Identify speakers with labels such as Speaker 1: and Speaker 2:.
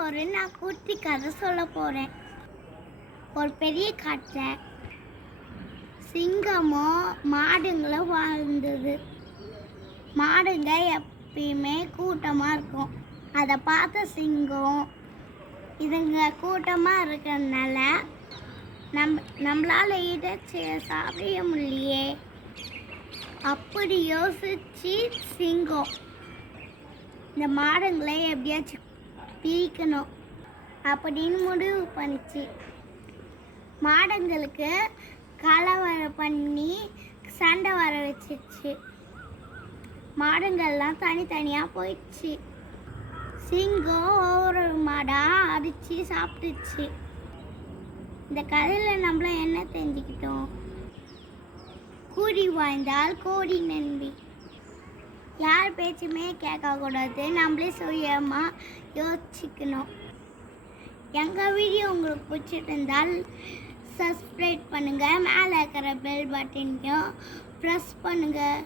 Speaker 1: ஒரு நான் கூட்டி கதை சொல்ல போகிறேன் ஒரு பெரிய காட்டில் சிங்கமும் மாடுங்களும் வாழ்ந்தது. மாடுங்க எப்பயுமே கூட்டமாக இருக்கும். அதை பார்த்த சிங்கம் இதுங்க கூட்டமாக இருக்கிறதுனால நம் நம்மளால் இதை சே- சாப்பிட முடியலையே. அப்படி யோசிச்சு சிங்கம் இந்த மாடுங்களை எப்படியாச்சும் பிரிக்கணும் அப்படின்னு முடிவு பண்ணிச்சு. மாடங்களுக்கு கலவரம் பண்ணி சண்டை வர வச்சிச்சு. மாடுங்கள்லாம் தனித்தனியாக போயிடுச்சு. சிங்கம் ஒவ்வொரு மாடாக அடித்து சாப்பிட்டுச்சு. இந்த கதையில் நம்மள என்ன தெரிஞ்சுக்கிட்டோம்? கூடி வாழ்ந்தால் கோடி நன்றி. யார் பேச்சுமே கேட்கக்கூடாது. நம்மளே சுயமாக யோசிக்கணும் எங்கள் வீடியோ உங்களுக்கு பிடிச்சிருந்தால் சப்ஸ்கிரைப் பண்ணுங்கள் மேலே இருக்கிற பெல் பட்டனையும் ப்ரெஸ் பண்ணுங்கள்